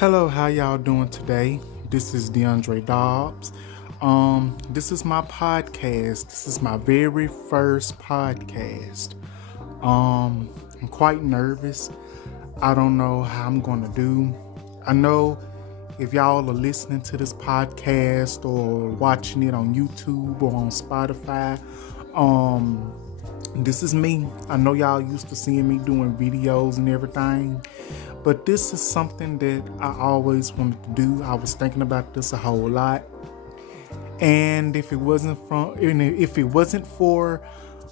Hello, how y'all doing today? This is Deandre Dobbs. This is my podcast. This is my very first podcast. I'm quite nervous. I don't know how I'm gonna do. I know if y'all are listening to this podcast or watching it on YouTube or on Spotify, this is me. I know y'all used to seeing me doing videos and everything, but this is something that I always wanted to do. I was thinking about this a whole lot. And if it wasn't for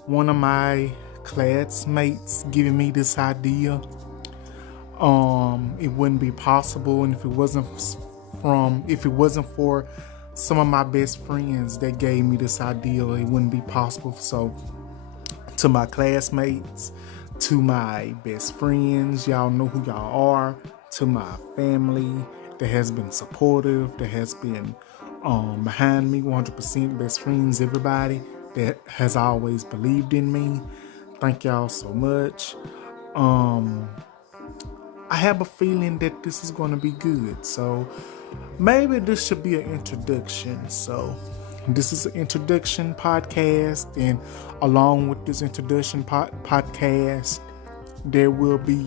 one of my classmates giving me this idea, it wouldn't be possible. And if it wasn't for some of my best friends that gave me this idea, it wouldn't be possible. So to my classmates, to my best friends, y'all know who y'all are, to my family that has been supportive, that has been behind me 100%, best friends, everybody that has always believed in me. Thank y'all so much. I have a feeling that this is going to be good. So maybe this should be an introduction. So this is an introduction podcast, and along with this introduction podcast, there will be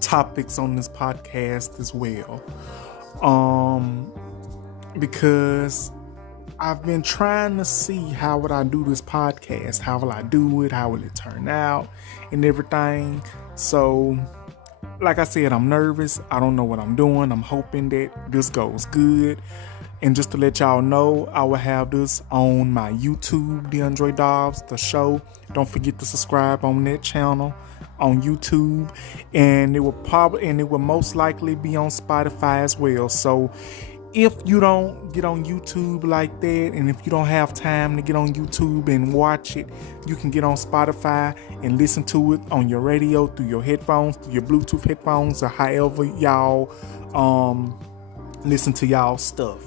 topics on this podcast as well. Because I've been trying to see how would I do this podcast, how will I do it, how will it turn out, and everything. So, like I said, I'm nervous. I don't know what I'm doing. I'm hoping that this goes good. And just to let y'all know, I will have this on my YouTube, Deandre Dobbs, the show. Don't forget to subscribe on that channel on YouTube, and it will most likely be on Spotify as well. So if you don't get on YouTube like that, and if you don't have time to get on YouTube and watch it, you can get on Spotify and listen to it on your radio, through your headphones, through your Bluetooth headphones, or however y'all listen to y'all stuff.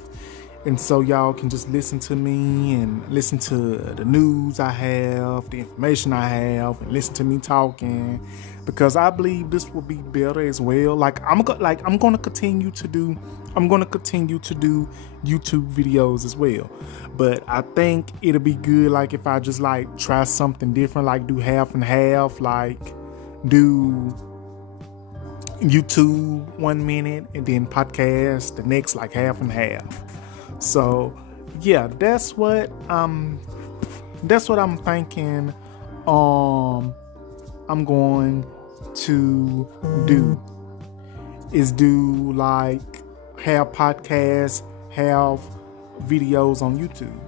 And so y'all can just listen to me and listen to the news I have, the information I have, and listen to me talking, because I believe this will be better as well. I'm gonna continue to do YouTube videos as well. But I think it'll be good if I just try something different, do half and half, do YouTube 1 minute and then podcast the next half and half. So yeah, that's what I'm thinking I'm going to do, is do have podcasts, have videos on YouTube.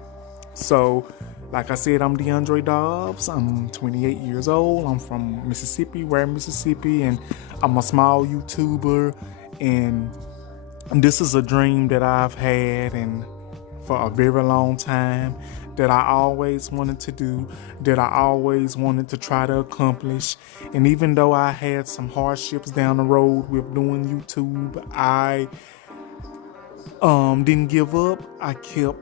So like I said, I'm Deandre Dobbs. I'm 28 years old. I'm from Mississippi, and I'm a small YouTuber, and this is a dream that I've had and for a very long time, that I always wanted to do, that I always wanted to try to accomplish. And even though I had some hardships down the road with doing YouTube, I didn't give up. I kept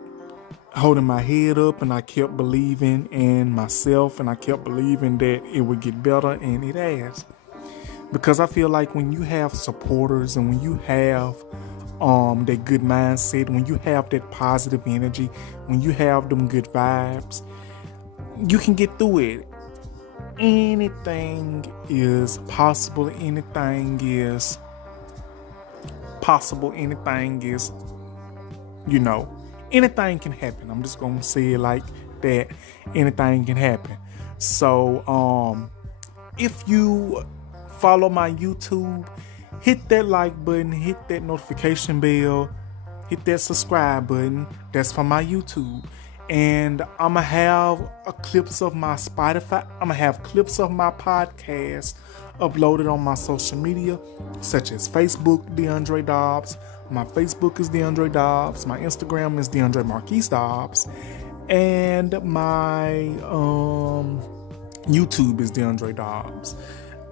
holding my head up, and I kept believing in myself, and I kept believing that it would get better, and it has. Because I feel like when you have supporters, and when you have that good mindset, when you have that positive energy, when you have them good vibes, you can get through it. Anything is possible. Anything is, anything can happen. I'm just going to say it like that. Anything can happen. So, if you follow my YouTube, hit that like button, hit that notification bell, hit that subscribe button. That's for my YouTube. And I'm going to have clips of my Spotify. I'm going to have clips of my podcast uploaded on my social media, such as Facebook, Deandre Dobbs. My Facebook is Deandre Dobbs. My Instagram is Deandre Marquise Dobbs. And my YouTube is Deandre Dobbs.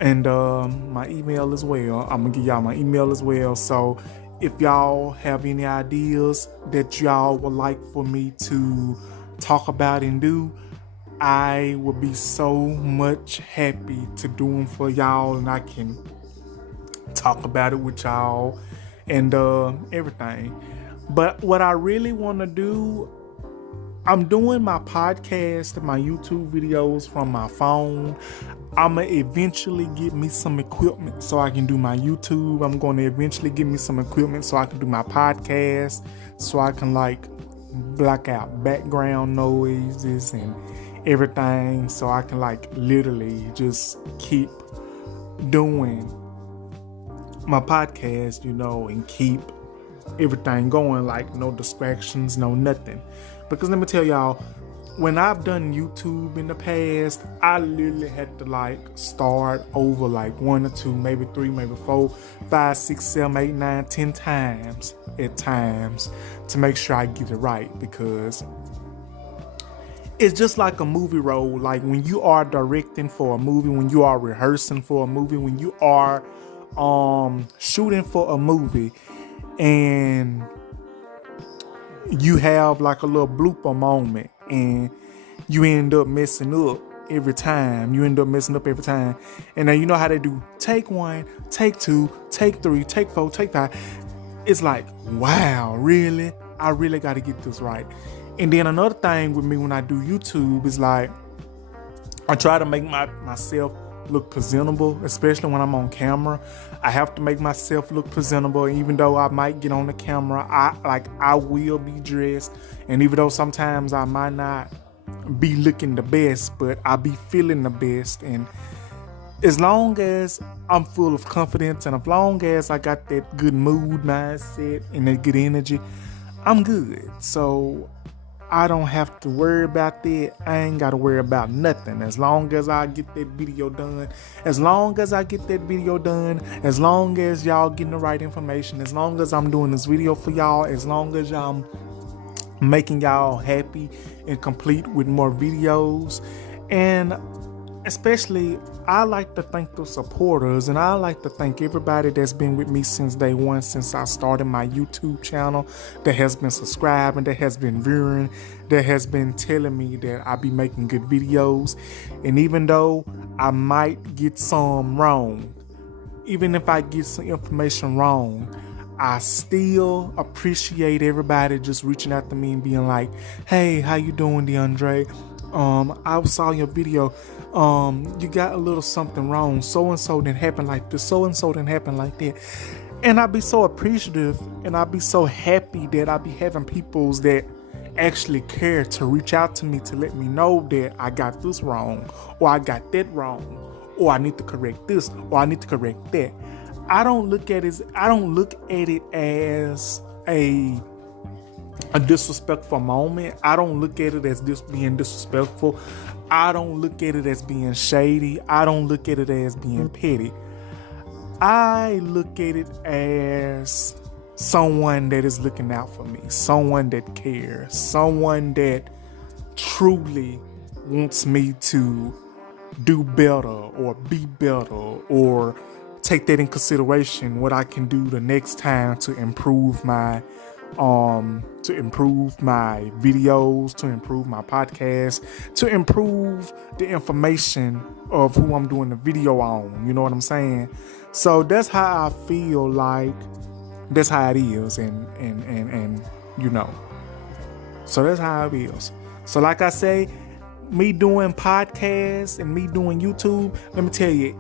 And my email as well. I'm going to give y'all my email as well. So if y'all have any ideas that y'all would like for me to talk about and do, I would be so much happy to do them for y'all. And I can talk about it with y'all and everything. But what I really want to do, I'm doing my podcast and my YouTube videos from my phone. I'm going to eventually get me some equipment so I can do my YouTube. I'm going to eventually get me some equipment so I can do my podcast, so I can like block out background noises and everything, so I can like literally just keep doing my podcast, and keep everything going, like no distractions, no nothing. Because let me tell y'all, when I've done YouTube in the past, I literally had to like start over like 1 or 2, maybe 3, maybe 4, 5, 6, 7, 8, 9, 10 times at times to make sure I get it right. Because it's just like a movie role. Like when you are directing for a movie, when you are rehearsing for a movie, when you are shooting for a movie, and you have like a little blooper moment and you end up messing up every time. And then you know how they do take 1, take 2, take 3, take 4, take 5. It's like, wow, really? I really got to get this right. And then another thing with me when I do YouTube is like, I try to make myself look presentable, especially when I'm on camera. I have to make myself look presentable. Even though I might get on the camera, I will be dressed, and even though sometimes I might not be looking the best, but I be feeling the best. And as long as I'm full of confidence, and as long as I got that good mood mindset and that good energy, I'm good. So I don't have to worry about that. I ain't got to worry about nothing. As long as I get that video done, as long as y'all getting the right information, as long as I'm doing this video for y'all, as long as I'm making y'all happy and complete with more videos. And especially, I like to thank the supporters, and I like to thank everybody that's been with me since day one, since I started my YouTube channel, that has been subscribing, that has been viewing, that has been telling me that I be making good videos. And even though I might get some wrong, even if I get some information wrong, I still appreciate everybody just reaching out to me and being like, hey, how you doing, Deandre? I saw your video. You got a little something wrong. So-and-so didn't happen like this. So-and-so didn't happen like that. And I be so appreciative, and I be so happy that I be having peoples that actually care to reach out to me to let me know that I got this wrong, or I got that wrong, or I need to correct this, or I need to correct that. I don't look at it as a disrespectful moment. I don't look at it as being disrespectful. I don't look at it as being shady. I don't look at it as being petty. I look at it as someone that is looking out for me, someone that cares, someone that truly wants me to do better or be better, or take that in consideration, what I can do the next time to improve my videos, to improve my podcast, to improve the information of who I'm doing the video on. You know what I'm saying? So that's how I feel like that's how it is, and so that's how it is. So like I say, me doing podcasts and me doing YouTube, let me tell you,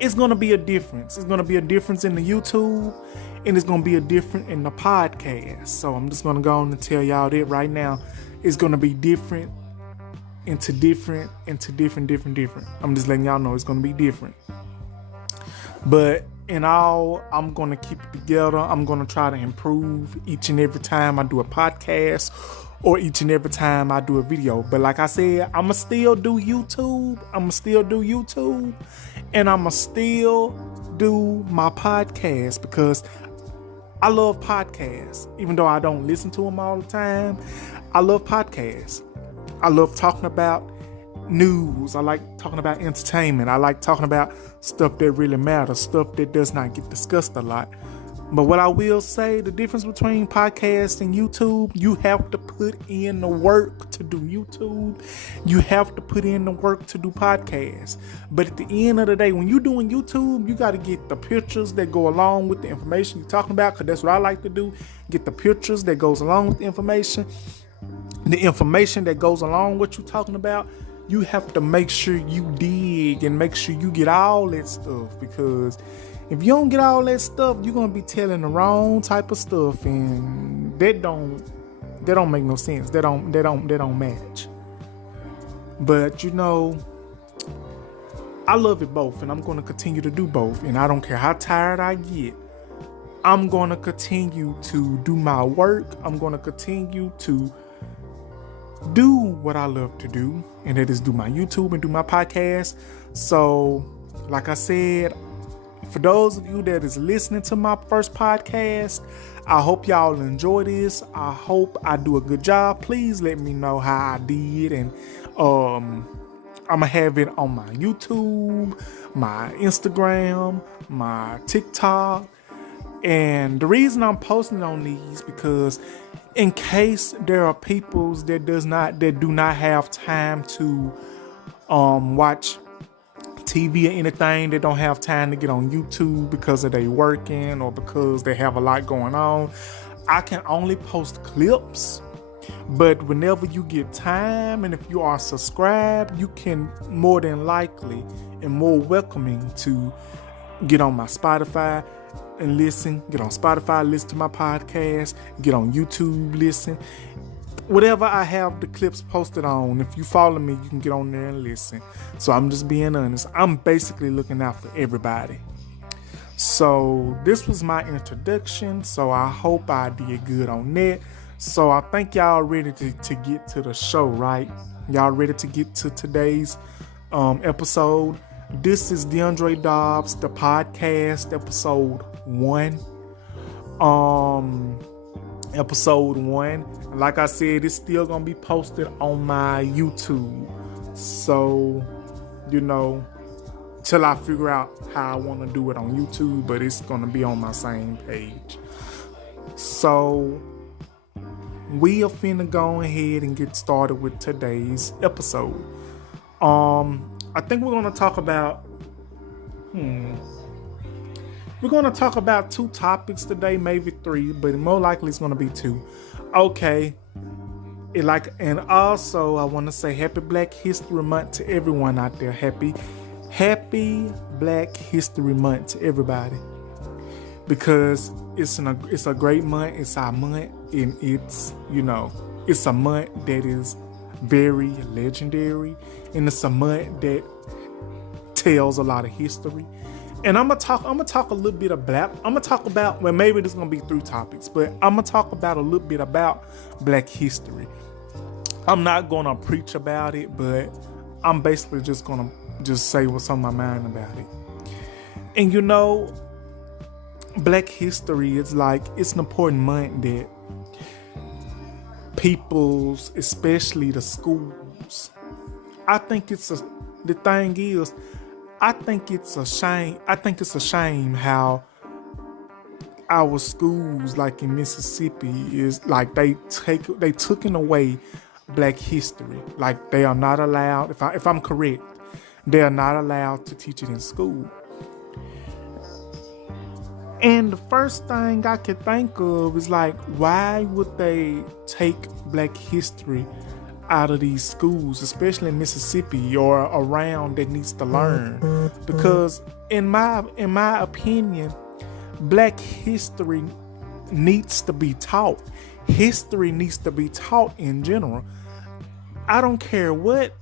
it's gonna be a difference. It's gonna be a difference in the YouTube, and it's gonna be a different in the podcast. So I'm just gonna go on and tell y'all that right now. It's gonna be different into different. I'm just letting y'all know it's gonna be different. But in all, I'm gonna keep it together. I'm gonna try to improve each and every time I do a podcast, or each and every time I do a video. But like I said, I'ma still do YouTube. And I'ma still do my podcast, because I love podcasts. Even though I don't listen to them all the time, I love podcasts. I love talking about news. I like talking about entertainment. I like talking about stuff that really matters, stuff that does not get discussed a lot. But what I will say, the difference between podcast and YouTube, you have to put in the work to do YouTube. You have to put in the work to do podcasts. But at the end of the day, when you're doing YouTube, you got to get the pictures that go along with the information you're talking about, because that's what I like to do. Get the pictures that goes along with the information that goes along with what you're talking about. You have to make sure you dig and make sure you get all that stuff, because if you don't get all that stuff, you're gonna be telling the wrong type of stuff, and that don't make no sense. They don't match. But I love it both, and I'm gonna continue to do both. And I don't care how tired I get, I'm gonna continue to do my work. I'm gonna continue to do what I love to do, and that is do my YouTube and do my podcast. So, like I said, for those of you that is listening to my first podcast, I hope y'all enjoy this. I hope I do a good job. Please let me know how I did, and I'm gonna have it on my YouTube, my Instagram, my TikTok. And the reason I'm posting on these, because in case there are peoples that do not have time to watch TV or anything, they don't have time to get on YouTube because of they working or because they have a lot going on, I can only post clips. But whenever you get time, and if you are subscribed, you can more than likely and more welcoming to get on my Spotify and listen. Get on Spotify, listen to my podcast. Get on YouTube, listen. Whatever I have the clips posted on, if you follow me, you can get on there and listen. So I'm just being honest. I'm basically looking out for everybody. So this was my introduction. So I hope I did good on that. So I think y'all ready to get to the show, right? Y'all ready to get to today's episode? This is Deandre Dobbs, the podcast, episode 1. Episode 1. Like I said, it's still gonna be posted on my YouTube. So, till I figure out how I want to do it on YouTube, but it's gonna be on my same page. So, we are finna go ahead and get started with today's episode. I think we're gonna talk about We're going to talk about 2 topics today, maybe 3, but more likely it's going to be 2. Okay. And also I want to say Happy Black History Month to everyone out there. Happy Black History Month to everybody. Because it's a great month. It's our month, and it's a month that is very legendary, and it's a month that tells a lot of history. And I'm gonna talk a little bit about, well, maybe there's gonna be 3 topics, but I'm gonna talk about a little bit about Black history. I'm not gonna preach about it, but I'm basically just gonna say what's on my mind about it. And Black history is it's an important month that people's, especially the schools, I think it's a shame how our schools, like in Mississippi, is they taken away Black history. Like, they are not allowed, if I'm correct, they are not allowed to teach it in school. And the first thing I could think of is why would they take Black history out of these schools, especially in Mississippi or around, that needs to learn? Because in my opinion, Black history needs to be taught. History needs to be taught in general. I don't care what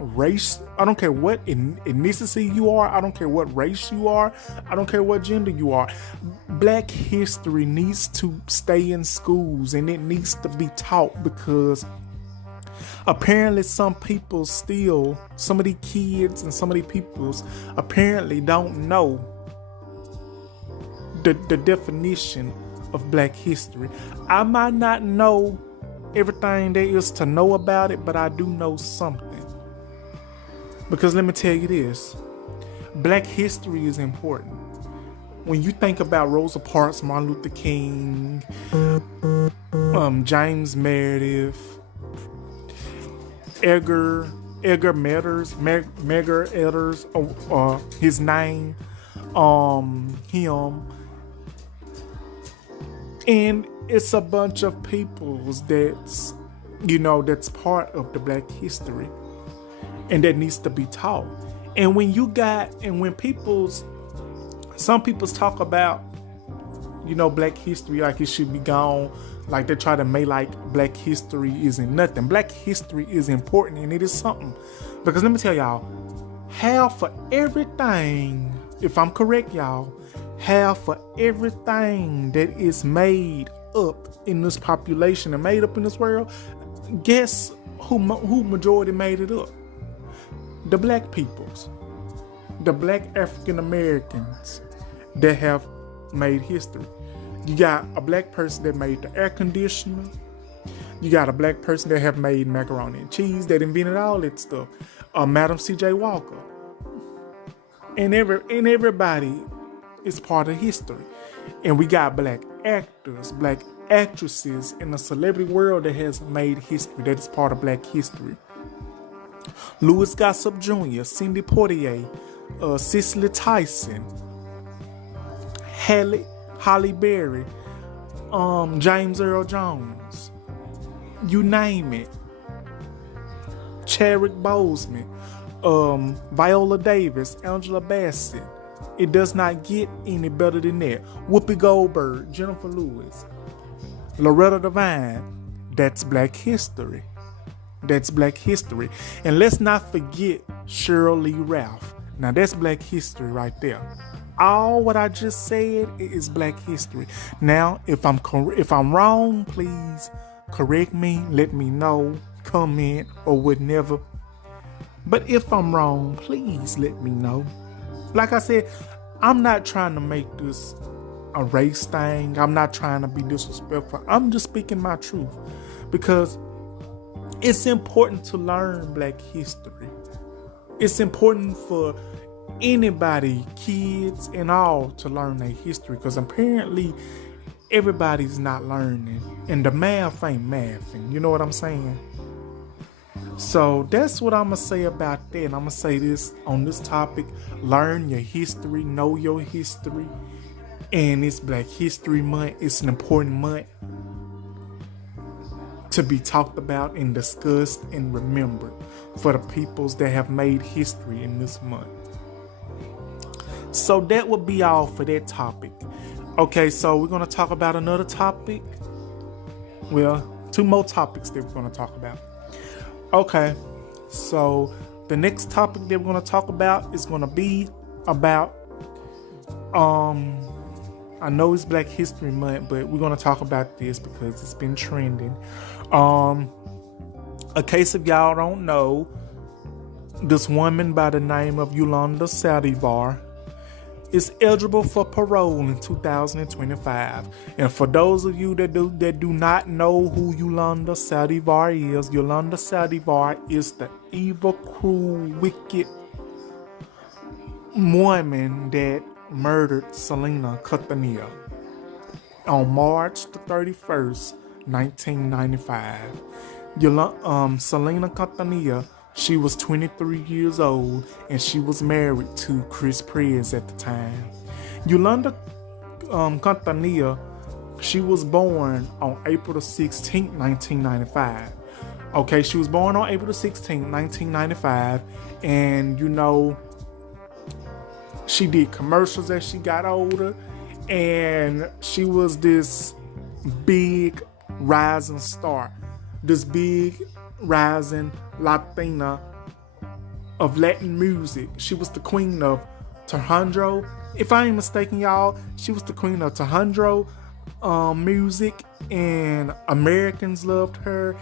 race, I don't care what ethnicity you are, I don't care what race you are, I don't care what gender you are. Black history needs to stay in schools, and it needs to be taught, because apparently some of the kids and some of the peoples apparently don't know the definition of Black history. I might not know everything there is to know about it, but I do know something. Because let me tell you this, Black history is important. when you think about Rosa Parks, Martin Luther King, James Meredith, Edgar Edders, his name, him, and it's a bunch of peoples that's part of the Black history, and that needs to be taught. And when some people's talk about Black history like it should be gone, like they try to make like Black history isn't nothing. Black history is important, and it is something, because let me tell y'all, half of everything, if I'm correct, y'all, half of everything that is made up in this population and made up in this world, guess who majority made it up? The Black peoples, the Black African Americans that have made history. You got a Black person that made the air conditioner. You got a Black person that have made macaroni and cheese, that invented all that stuff. Madam C.J. Walker. And everybody is part of history. And we got Black actors, Black actresses in the celebrity world that has made history, that is part of Black history. Louis Gossett Jr., Cindy Poitier, Cicely Tyson, Halle Berry, James Earl Jones, you name it. Chadwick Boseman, Viola Davis, Angela Bassett. It does not get any better than that. Whoopi Goldberg, Jennifer Lewis, Loretta Devine. That's Black history. That's Black history. And let's not forget Sheryl Lee Ralph. Now that's Black history right there. All what I just said is Black history. Now, if I'm wrong, please correct me, let me know, comment, or whatever. But if I'm wrong, please let me know. Like I said, I'm not trying to make this a race thing. I'm not trying to be disrespectful. I'm just speaking my truth, because it's important to learn Black history. It's important for anybody, kids and all, to learn their history, because apparently everybody's not learning, and the math ain't mathing. You know what I'm saying? So that's what I'm gonna say about that. And I'm gonna say this on this topic: learn your history, know your history. And it's Black History Month. It's an important month to be talked about and discussed and remembered for the peoples that have made history in this month. So that would be all for that topic. Okay, so we're going to talk about another topic. Well, 2 more topics that we're going to talk about. Okay, so the next topic that we're going to talk about is going to be about, I know it's Black History Month, but we're going to talk about this because it's been trending. In case if y'all don't know, this woman by the name of Yolanda Saldivar is eligible for parole in 2025. And for those of you that do not know who Yolanda Saldivar is the evil, cruel, wicked woman that murdered Selena Quintanilla on March the 31st, 1995. Selena Quintanilla, she was 23 years old, and she was married to Chris Prez at the time. Yolanda Quintanilla, she was born on April the 16th, 1995. Okay, she was born on April the 16th, 1995, and she did commercials as she got older, and she was this big rising star, this big rising Latina of Latin music. She was the queen of Tejano. If I ain't mistaken, y'all, she was the queen of Tejano music, and Americans loved her.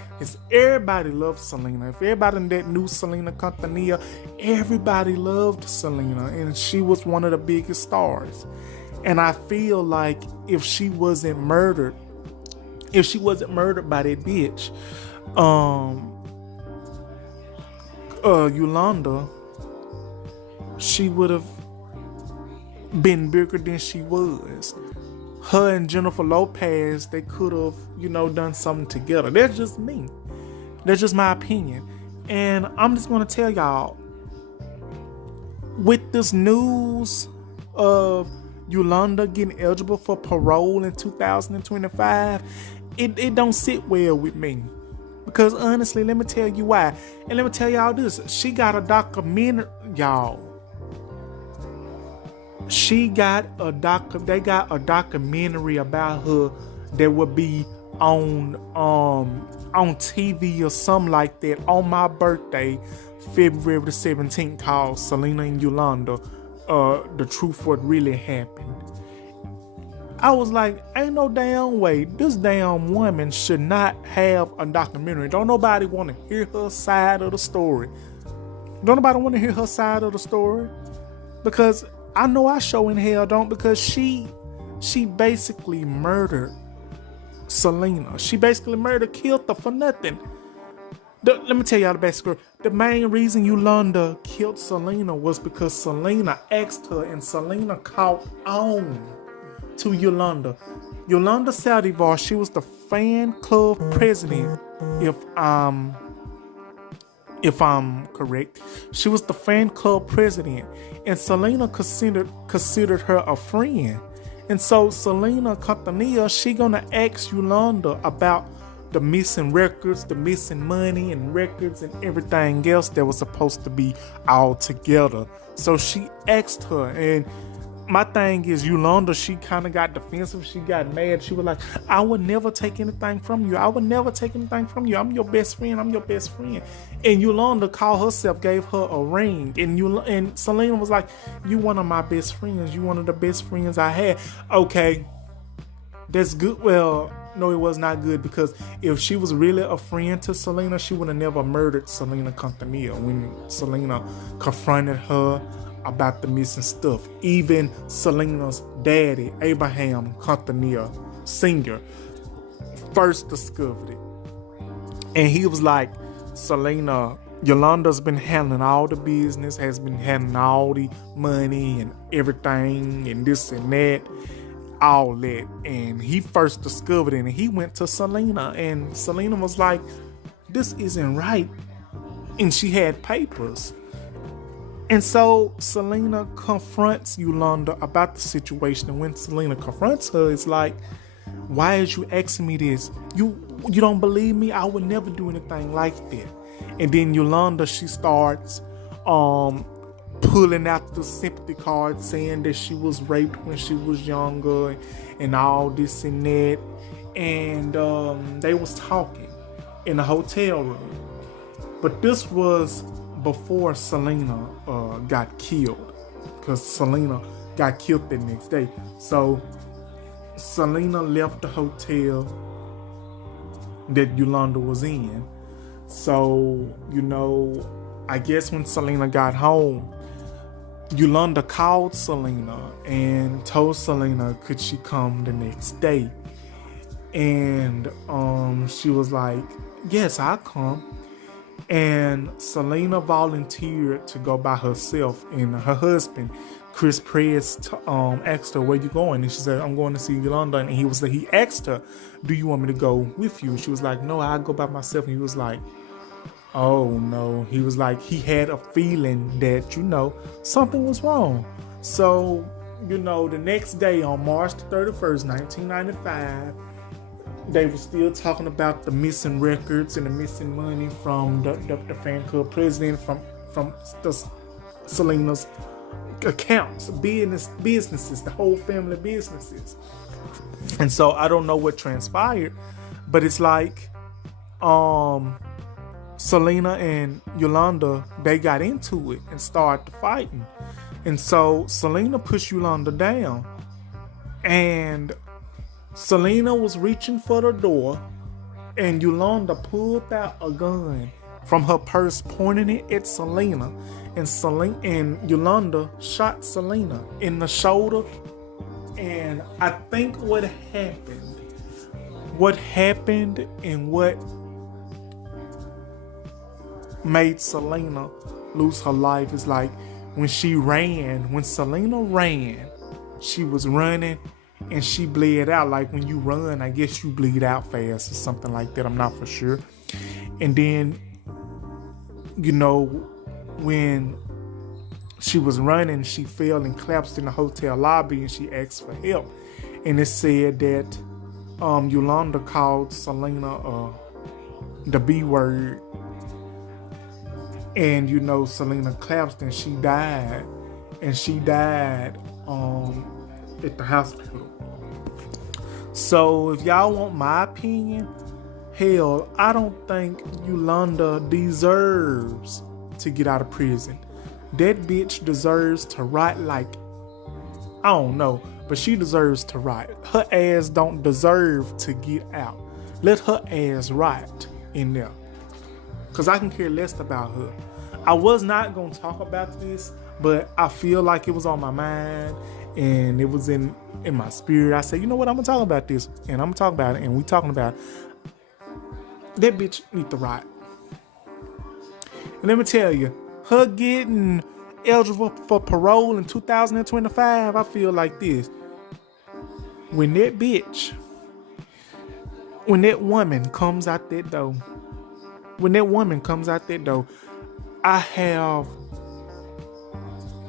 Everybody loved Selena. If everybody that knew Selena Quintanilla, everybody loved Selena, and she was one of the biggest stars. And I feel like if she wasn't murdered by that bitch, Yolanda, she would have been bigger than she was. Her and Jennifer Lopez, they could have, done something together. That's just me. That's just my opinion. And I'm just going to tell y'all, with this news of Yolanda getting eligible for parole in 2025, it don't sit well with me. Because honestly, let me tell you why. And let me tell y'all this. She got a documentary, y'all. They got a documentary about her that will be on TV or something like that on my birthday, February the 17th, called Selena and Yolanda, The Truth What Really Happened. I was like, ain't no damn way this damn woman should not have a documentary. Don't nobody want to hear her side of the story. Don't nobody want to hear her side of the story. Because I know I sure in hell don't, because she basically murdered Selena. She basically killed her for nothing. Let me tell y'all the backstory. The main reason Yolanda killed Selena was because Selena asked her, and Selena caught on to Yolanda. Yolanda Saldivar, she was the fan club president, if I'm correct. She was the fan club president, and Selena considered her a friend. And so Selena Quintanilla, she gonna ask Yolanda about the missing records, the missing money and records and everything else that was supposed to be all together. So she asked her, and my thing is, Yolanda, she kind of got defensive. She got mad. She was like, I would never take anything from you. I would never take anything from you. I'm your best friend. I'm your best friend. And Yolanda called herself, gave her a ring. And Selena was like, you one of my best friends. You one of the best friends I had. Okay, that's good. Well, no, it was not good, because if she was really a friend to Selena, she would have never murdered Selena Quintanilla when Selena confronted her about the missing stuff. Even Selena's daddy, Abraham Quintanilla Sr., first discovered it. And he was like, Selena, Yolanda's been handling all the business, has been handling all the money and everything and this and that, all that. And he first discovered it, and he went to Selena, and Selena was like, this isn't right. And she had papers. And so Selena confronts Yolanda about the situation. And when Selena confronts her, it's like, why is you asking me this? You don't believe me? I would never do anything like that. And then Yolanda, she starts pulling out the sympathy card, saying that she was raped when she was younger and all this and that. And they was talking in a hotel room. But this was before Selena got killed, because Selena got killed the next day. So Selena left the hotel that Yolanda was in. So, I guess when Selena got home, Yolanda called Selena and told Selena could she come the next day. And she was like, yes, I'll come. And Selena volunteered to go by herself, and her husband, Chris Press, asked her, where you going? And she said, I'm going to see Yolanda. And he asked her, do you want me to go with you? She was like, no, I'll go by myself. And he was like, oh no. He was like, he had a feeling that, something was wrong. So, the next day on March 31st, 1995, they were still talking about the missing records and the missing money from the fan club president, from Selena's accounts, businesses, the whole family businesses. And so I don't know what transpired, but it's like Selena and Yolanda, they got into it and started fighting. And so Selena pushed Yolanda down, and Selena was reaching for the door, and Yolanda pulled out a gun from her purse, pointing it at Selena, and Yolanda shot Selena in the shoulder. And I think what happened and what made Selena lose her life is like when Selena ran, she was running and she bled out. Like when you run, I guess you bleed out fast or something like that. I'm not for sure. And then, when she was running, she fell and collapsed in the hotel lobby and she asked for help. And it said that Yolanda called Selena the B word. And, Selena collapsed and she died. And she died at the hospital. So if y'all want my opinion, hell, I don't think Yolanda deserves to get out of prison. That bitch deserves to rot like, I don't know, but she deserves to rot. Her ass don't deserve to get out. Let her ass rot in there. Because I can care less about her. I was not going to talk about this, but I feel like it was on my mind and it was in my spirit. I said, you know what, I'm going to talk about this. And I'm going to talk about it. And we talking about it. That bitch need to rot. And let me tell you, her getting eligible for parole in 2025, I feel like this. When that woman comes out that door, I have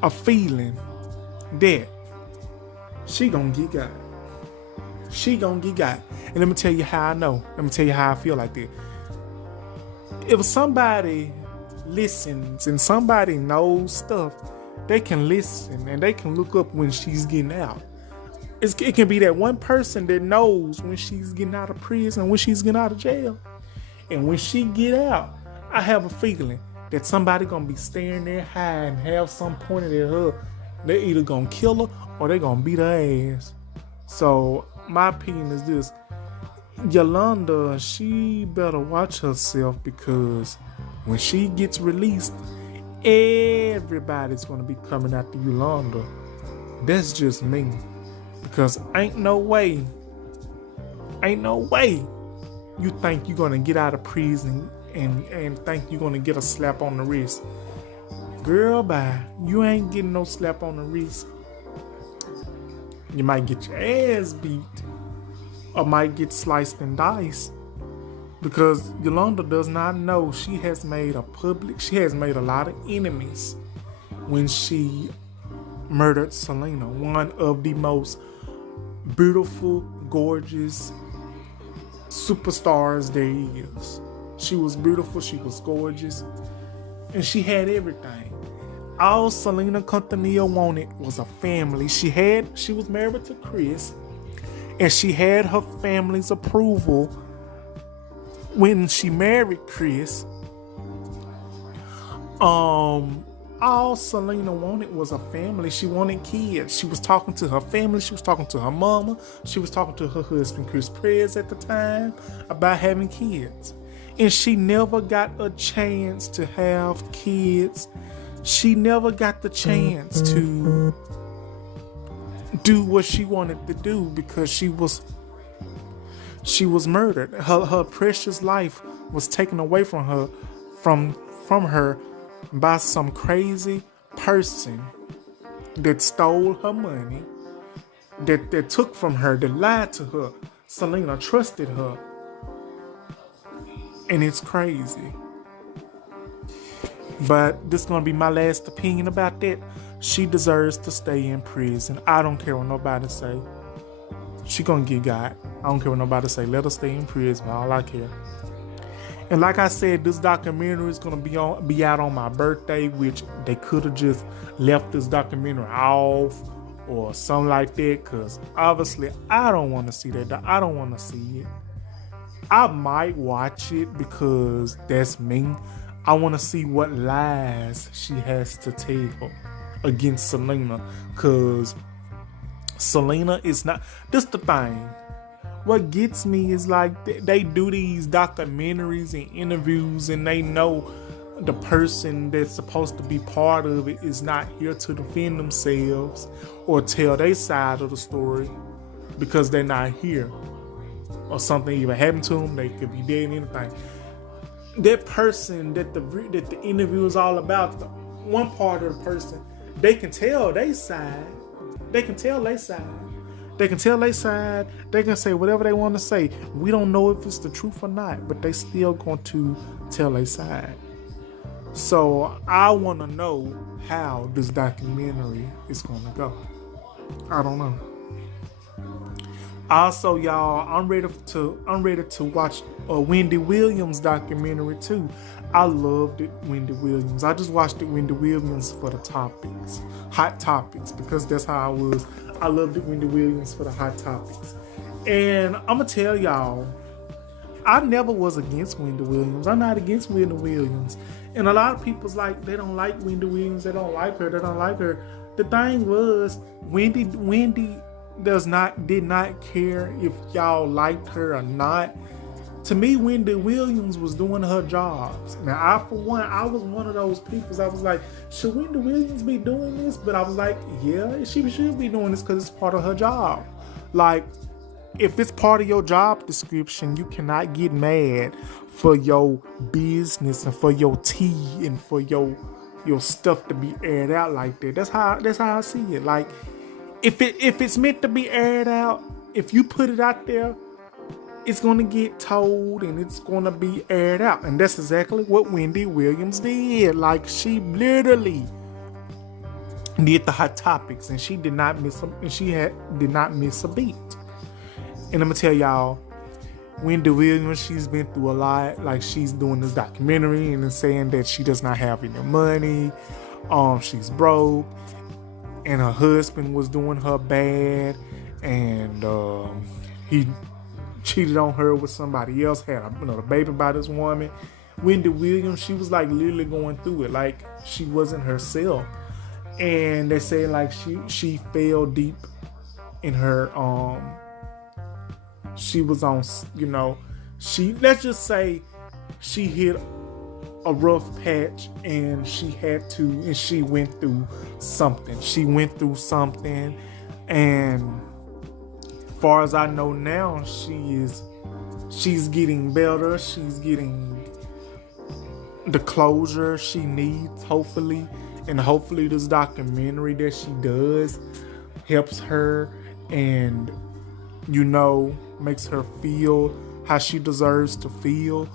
a feeling that she gonna get got. And let me tell you how I know. Let me tell you how I feel like that. If somebody listens and somebody knows stuff, they can listen and they can look up when she's getting out. It can be that one person that knows when she's getting out of prison, when she's getting out of jail. And when she get out, I have a feeling that somebody gonna be staring there high and have some pointed at her. They're either gonna kill her or they're gonna beat her ass. So my opinion is this. Yolanda, she better watch herself, because when she gets released, everybody's gonna be coming after Yolanda. That's just me. Because ain't no way you think you're gonna get out of prison and think you're gonna get a slap on the wrist. Girl, bye. You ain't getting no slap on the wrist. You might get your ass beat or might get sliced and diced, because Yolanda does not know she has made a lot of enemies when she murdered Selena, one of the most beautiful, gorgeous superstars there is. She was beautiful, she was gorgeous, and she had everything. All Selena Quintanilla wanted was a family. She was married to Chris, and she had her family's approval when she married Chris. All Selena wanted was a family. She wanted kids. She was talking to her family. She was talking to her mama. She was talking to her husband, Chris Perez, at the time about having kids. And she never got a chance to have kids. She never got the chance to do what she wanted to do because she was murdered. Her precious life was taken away from her by some crazy person that stole her money, that took from her, that lied to her. Selena trusted her. And it's crazy. But this is going to be my last opinion about that. She deserves to stay in prison. I don't care what nobody say. She going to get got. I don't care what nobody say. Let her stay in prison. All I care. And like I said, this documentary is going to be out on my birthday, which they could have just left this documentary off or something like that, because obviously I don't want to see that. I don't want to see it. I might watch it because that's me. I want to see what lies she has to tell against Selena, because Selena is not. This the thing. What gets me is like they do these documentaries and interviews, and they know the person that's supposed to be part of it is not here to defend themselves or tell their side of the story because they're not here, or something even happened to them. They could be dead and anything. That person that the interview is all about, the one part of the person, they can tell their side, they can tell their side. They can tell their side. They can say whatever they want to say. We don't know if it's the truth or not, but they still going to tell their side. So I want to know how this documentary is going to go. I don't know. Also, y'all, I'm ready to watch a Wendy Williams documentary too. I loved it, Wendy Williams. I just watched it, Wendy Williams, for the topics, hot topics, because that's how I was. I loved it, Wendy Williams, for the hot topics. And I'm gonna tell y'all, I never was against Wendy Williams. I'm not against Wendy Williams. And a lot of people's like, they don't like Wendy Williams. They don't like her. They don't like her. The thing was, Wendy did not care if y'all liked her or not. To me, Wendy Williams was doing her jobs. Now, I was one of those people. I was like, should Wendy Williams be doing this? But I was like, yeah, she should be doing this because it's part of her job. Like, if it's part of your job description, you cannot get mad for your business and for your tea and for your stuff to be aired out like that. That's how I see it. Like, if it's meant to be aired out, if you put it out there, it's going to get told and it's going to be aired out. And that's exactly what Wendy Williams did. Like, she literally did the hot topics and she did not miss a beat. And I'm going to tell y'all, Wendy Williams, she's been through a lot. Like, she's doing this documentary and saying that she does not have any money. She's broke. And her husband was doing her bad. And he cheated on her with somebody else, had a baby by this woman. Wendy Williams, she was like literally going through it. Like, she wasn't herself. And they say like she fell deep in her, she was on, let's just say she hit a rough patch and she went through something. And far as I know now, she's getting better. She's getting the closure she needs, hopefully. And hopefully this documentary that she does helps her and, makes her feel how she deserves to feel.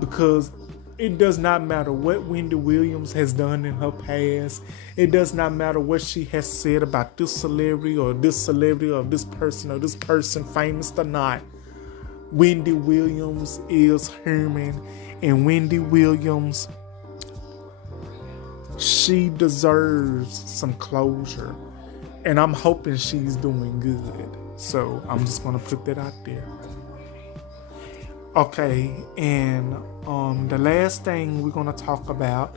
Because it does not matter what Wendy Williams has done in her past. It does not matter what she has said about this celebrity or this person, famous or not. Wendy Williams is human, and Wendy Williams, she deserves some closure. And I'm hoping she's doing good. So I'm just going to put that out there. Okay, and the last thing we're going to talk about,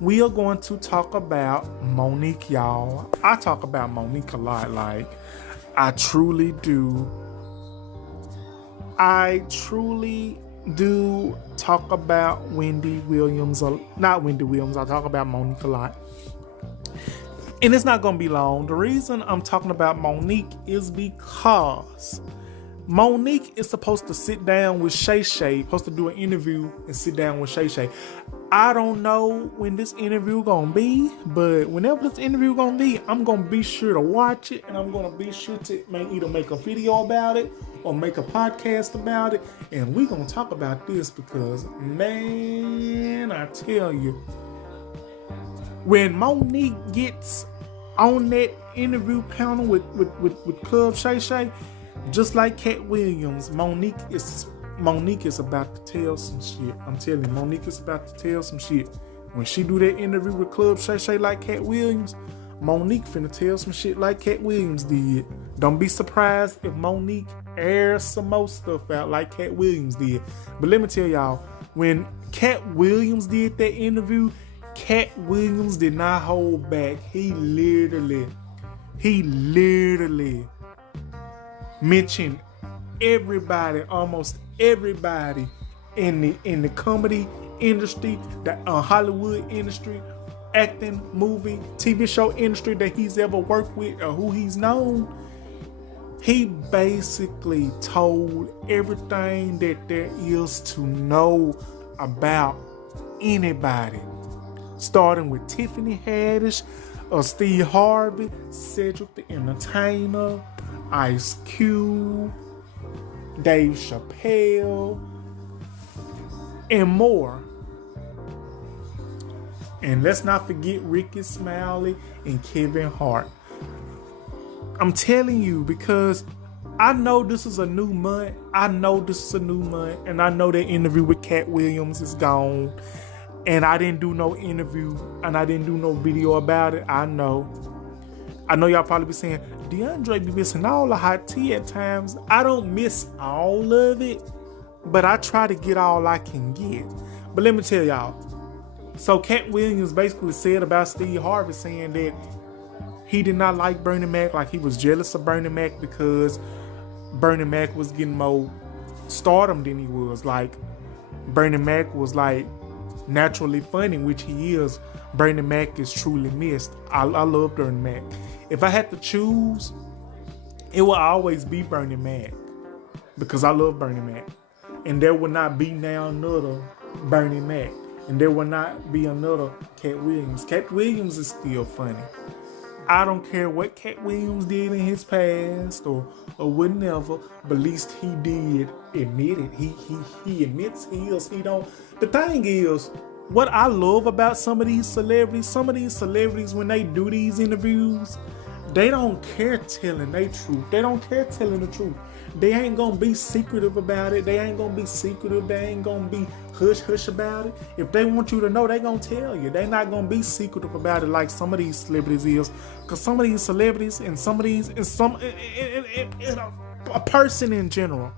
we are going to talk about Monique, y'all. I talk about Monique a lot. Like, I truly do. I truly do talk about Wendy Williams. Not Wendy Williams. I talk about Monique a lot. And it's not going to be long. The reason I'm talking about Monique is because Monique is supposed to sit down with Shay Shay, supposed to do an interview and sit down with Shay Shay. I don't know when this interview gonna be, but whenever this interview gonna be, I'm gonna be sure to watch it, and I'm gonna be sure to either make a video about it or make a podcast about it, and we gonna talk about this because, man, I tell you, when Monique gets on that interview panel with Club Shay Shay, just like Cat Williams, Monique is about to tell some shit. I'm telling you, Monique is about to tell some shit. When she do that interview with Club Shay Shay like Cat Williams, Monique finna tell some shit like Cat Williams did. Don't be surprised if Monique airs some more stuff out like Cat Williams did. But let me tell y'all, when Cat Williams did that interview, Cat Williams did not hold back. He literally mentioned everybody, almost everybody in the comedy industry, the Hollywood industry, acting, movie, TV show industry that he's ever worked with or who he's known. He basically told everything that there is to know about anybody, starting with Tiffany Haddish, Steve Harvey, Cedric the Entertainer, Ice Cube, Dave Chappelle, and more. And let's not forget Ricky Smiley and Kevin Hart. I'm telling you, because I know this is a new month. And I know that interview with Cat Williams is gone. And I didn't do no interview and I didn't do no video about it. I know y'all probably be saying, Deandre be missing all the hot tea at times. I don't miss all of it, but I try to get all I can get. But let me tell y'all. So Cat Williams basically said about Steve Harvey, saying that he did not like Bernie Mac, like he was jealous of Bernie Mac because Bernie Mac was getting more stardom than he was. Like Bernie Mac was like naturally funny, which he is. Bernie Mac is truly missed. I love Bernie Mac. If I had to choose, it will always be Bernie Mac because I love Bernie Mac. And there will not be now another Bernie Mac. And there will not be another Cat Williams. Cat Williams is still funny. I don't care what Cat Williams did in his past or whatever, but at least he did admit it. He admits he don't. The thing is, what I love about some of these celebrities, when they do these interviews, they don't care telling their truth. They don't care telling the truth. They ain't gonna be secretive about it. They ain't gonna be secretive. They ain't gonna be hush about it. If they want you to know, they gonna tell you. They not gonna be secretive about it like some of these celebrities is. Cause some of these celebrities and a person in general,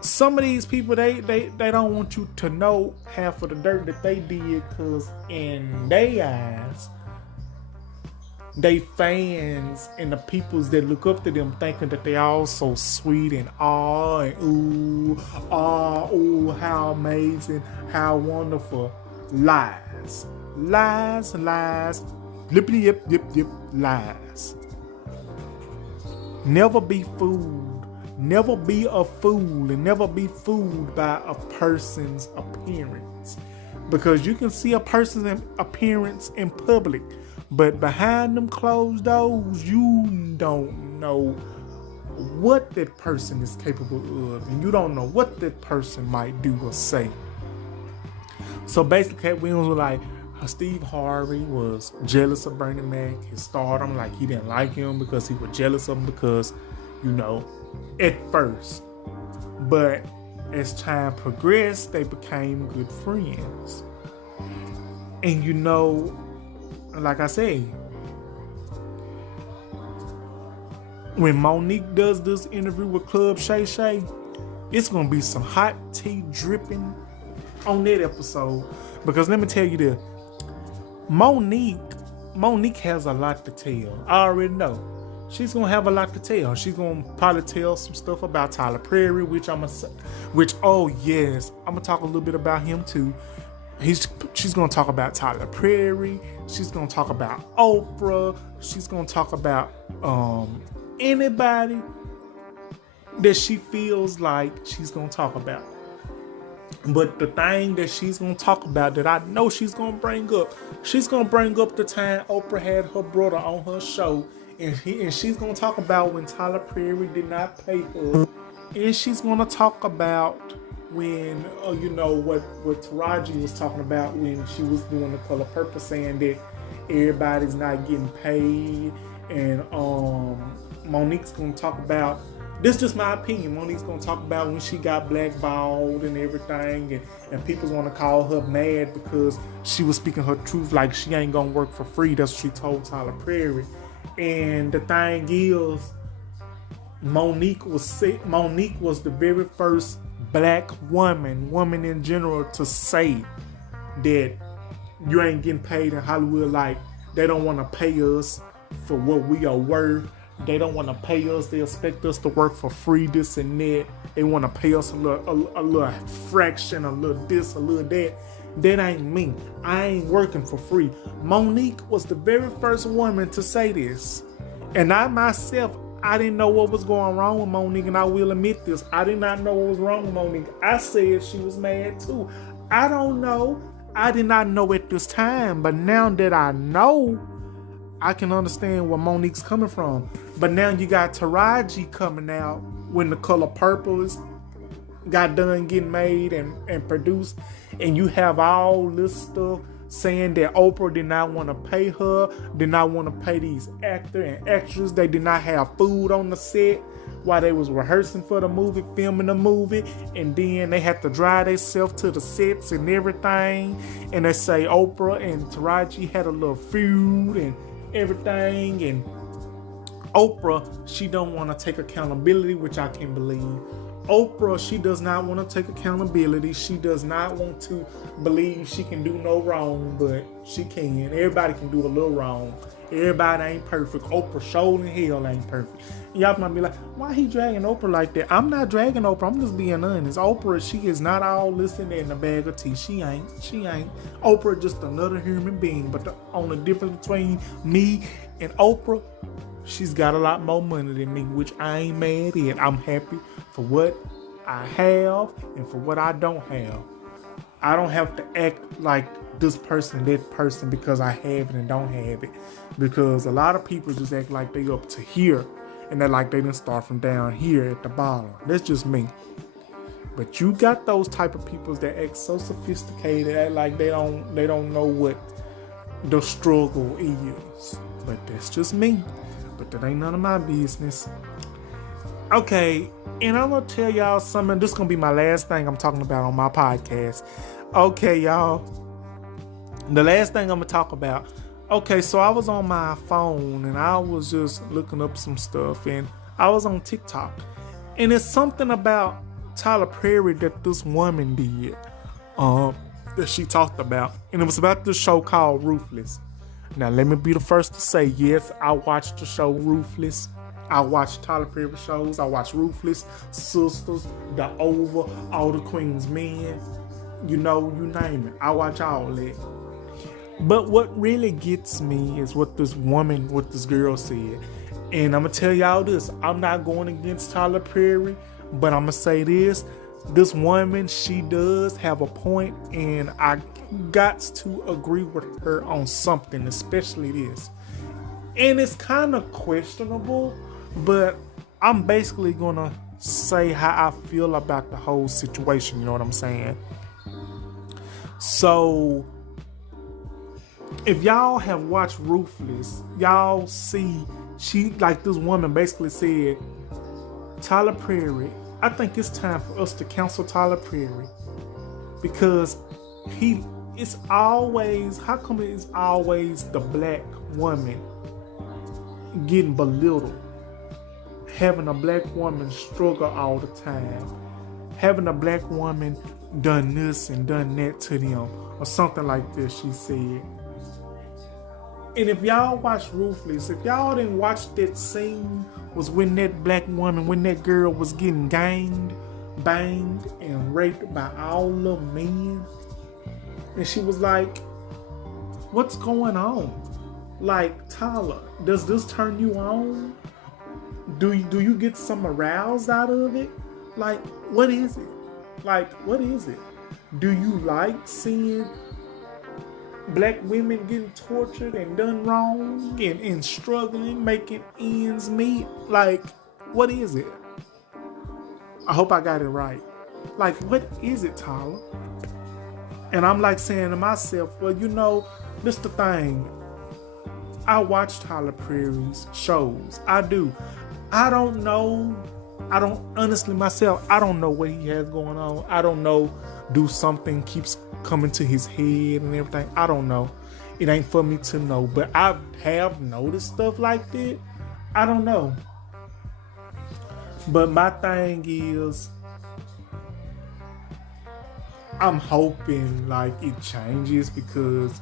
some of these people, they don't want you to know half of the dirt that they did, cause in their eyes, they fans and the peoples that look up to them thinking that they all so sweet and ooh, how amazing, how wonderful. Lies. Lippity yip, lies. Never be fooled. Never be a fool and never be fooled by a person's appearance. Because you can see a person's appearance in public, but behind them closed doors, you don't know what that person is capable of, and you don't know what that person might do or say. So basically, Cat Williams was like, Steve Harvey was jealous of Bernie Mac, his stardom, like he didn't like him because he was jealous of him because, at first. But as time progressed, they became good friends. And like I say, when Monique does this interview with Club Shay Shay, it's going to be some hot tea dripping on that episode. Because let me tell you this, Monique has a lot to tell. I already know. She's going to have a lot to tell. She's going to probably tell some stuff about Tyler Perry, oh yes, I'm going to talk a little bit about him too. She's going to talk about Tyler Perry. She's going to talk about Oprah. She's going to talk about anybody that she feels like she's going to talk about. But the thing that she's going to talk about that I know she's going to bring up the time Oprah had her brother on her show. And she's going to talk about when Tyler Perry did not pay her. And she's going to talk about when, what Taraji was talking about when she was doing The Color Purple, saying that everybody's not getting paid. And Monique's going to talk about, this is just my opinion, Monique's going to talk about when she got blackballed and everything. And people want to call her mad because she was speaking her truth, like she ain't going to work for free. That's what she told Tyler Perry. And the thing is, Monique was the very first black woman in general to say that you ain't getting paid in Hollywood. Like, they don't want to pay us for what we are worth. They don't want to pay us. They expect us to work for free, this and that. They want to pay us a little fraction, a little this, a little that. That ain't me. I ain't working for free. Monique was the very first woman to say this. And I myself, I didn't know what was going wrong with Monique, and I will admit this. I did not know what was wrong with Monique. I said she was mad too. I don't know. I did not know at this time, but now that I know, I can understand where Monique's coming from. But now you got Taraji coming out when The Color Purple got done getting made and produced, and you have all this stuff saying that Oprah did not want to pay her, did not want to pay these actors and actresses. They did not have food on the set while they was rehearsing for the movie, filming the movie, and then they had to drive themselves to the sets and everything. And they say Oprah and Taraji had a little feud and everything, and Oprah, she don't want to take accountability, which I can't believe. Oprah, she does not want to take accountability. She does not want to believe she can do no wrong, but she can. Everybody can do a little wrong. Everybody ain't perfect. Oprah sure in hell ain't perfect. Y'all might be like, why he dragging Oprah like that? I'm not dragging Oprah. I'm just being honest. Oprah, she is not all listening in a bag of tea. She ain't. Oprah just another human being. But the only difference between me and Oprah, she's got a lot more money than me, which I ain't mad at. I'm happy for what I have and for what I don't have. I don't have to act like this person, that person, because I have it and don't have it. Because a lot of people just act like they up to here, and they're like they didn't start from down here at the bottom. That's just me. But you got those type of people that act so sophisticated, act like they don't know what the struggle is. But that's just me. But that ain't none of my business. Okay, and I'm gonna tell y'all something. This is gonna be my last thing I'm talking about on my podcast. Okay, y'all. The last thing I'm gonna talk about. Okay, so I was on my phone and I was just looking up some stuff, and I was on TikTok. And it's something about Tyler Perry that this woman did, that she talked about. And it was about this show called Ruthless. Now, let me be the first to say, yes, I watched the show Ruthless. I watched Tyler Perry shows. I watched Ruthless, Sisters, The Over, All the Queen's Men. You know, you name it. I watch all that. But what really gets me is what this girl said. And I'm going to tell y'all this. I'm not going against Tyler Perry, but I'm going to say this. This woman, she does have a point, and I got to agree with her on something, especially this. And it's kind of questionable, but I'm basically going to say how I feel about the whole situation, you know what I'm saying? So, if y'all have watched Ruthless, y'all see, this woman basically said, Tyler Perry, I think it's time for us to cancel Tyler Perry, because how come it's always the black woman getting belittled, having a black woman struggle all the time, having a black woman done this and done that to them, or something like this, she said. And if y'all watch Ruthless, if y'all didn't watch that scene, was when that black woman, when that girl was getting banged, and raped by all the men. And she was like, what's going on? Like, Tyler, does this turn you on? Do you get some aroused out of it? Like, what is it? Do you like seeing black women getting tortured and done wrong and struggling, making ends meet? Like, what is it? I hope I got it right. Like, what is it, Tyler? And I'm like saying to myself, well, you know, this the thing. I watch Tyler Perry's shows. I do. I don't honestly myself, I don't know what he has going on. I don't know. Do something keeps coming to his head and everything? I don't know. It ain't for me to know. But I have noticed stuff like that. I don't know. But my thing is, I'm hoping like it changes, because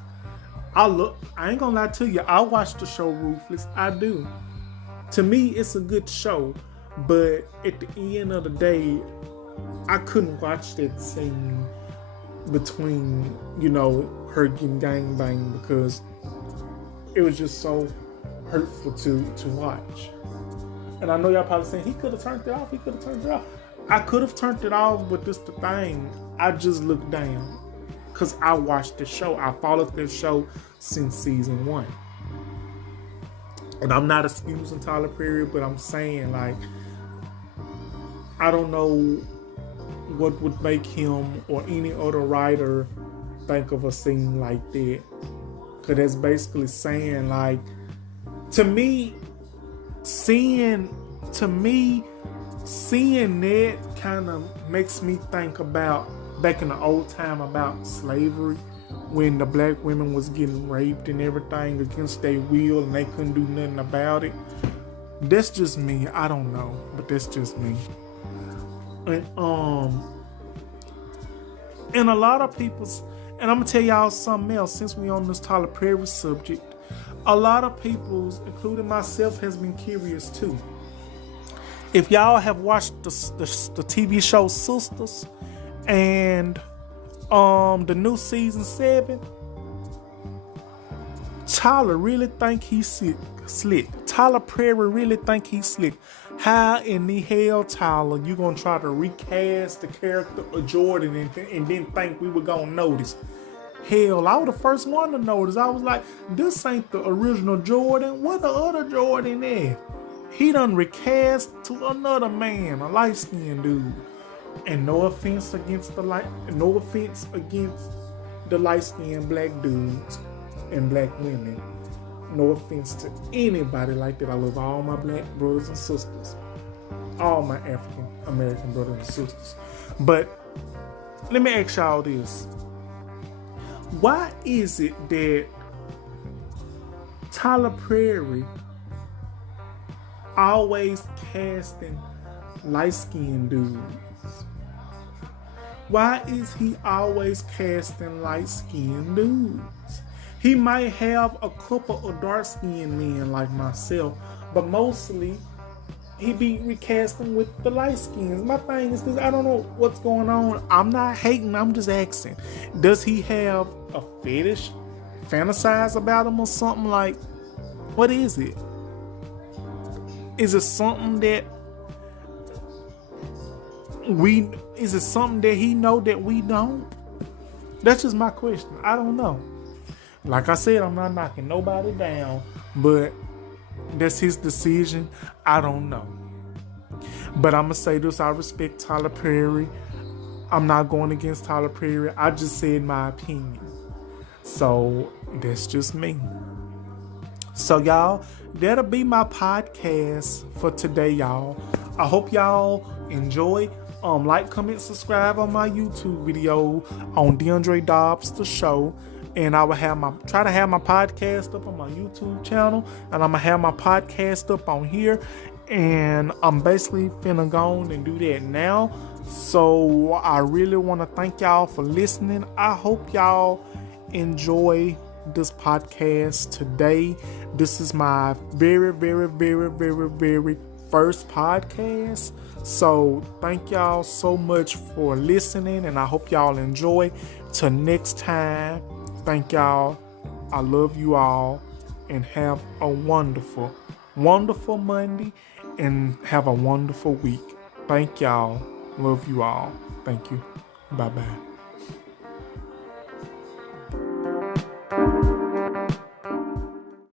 I ain't gonna lie to you, I watched the show Ruthless. I do. To me, it's a good show. But at the end of the day, I couldn't watch that scene between, you know, her getting gangbanged, because it was just so hurtful to watch. And I know y'all probably saying, he could have turned it off. I could have turned it off, but this the thing. I just looked down. because I watched the show. I followed this show since season 1. And I'm not excusing Tyler Perry, but I'm saying, like, I don't know what would make him or any other writer think of a scene like that. Because that's basically saying, like, to me, seeing that kind of makes me think about back in the old time about slavery, when the black women was getting raped and everything against their will and they couldn't do nothing about it. That's just me. I don't know, but that's just me. And a lot of people's, and I'm gonna tell y'all something else since we on this Tyler Perry subject. A lot of people's, including myself, has been curious too. If y'all have watched the TV show Sisters and the new season 7, Tyler really think he's slick. Tyler Perry really think he's slick. How in the hell, Tyler, you gonna try to recast the character of Jordan and then think we were gonna notice? Hell, I was the first one to notice. I was like, this ain't the original Jordan. What the other Jordan is? He done recast to another man, a light-skinned dude. And no offense against the light-skinned black dudes and black women. No offense to anybody like that. I love all my black brothers and sisters. All my African American brothers and sisters. But let me ask y'all this. Why is it that Tyler Perry always casting light-skinned dudes? Why is he always casting light-skinned dudes? He might have a couple of dark-skinned men like myself, but mostly he be recasting with the light skins. My thing is this, I don't know what's going on. I'm not hating, I'm just asking. Does he have a fetish? Fantasize about him or something? Like, what is it? Is it something that he know that we don't? That's just my question. I don't know. Like I said, I'm not knocking nobody down, but that's his decision. I don't know. But I'm going to say this. I respect Tyler Perry. I'm not going against Tyler Perry. I just said my opinion. So that's just me. So y'all, that'll be my podcast for today, y'all. I hope y'all enjoy. Like, comment, subscribe on my YouTube video on Deandre Dobbs, the show. And I will try to have my podcast up on my YouTube channel. And I'm going to have my podcast up on here. And I'm basically finna go on and do that now. So I really want to thank y'all for listening. I hope y'all enjoy this podcast today. This is my very, very, very, very, very first podcast. So thank y'all so much for listening. And I hope y'all enjoy. Till next time. Thank y'all. I love you all. And have a wonderful, wonderful Monday. And have a wonderful week. Thank y'all. Love you all. Thank you. Bye-bye.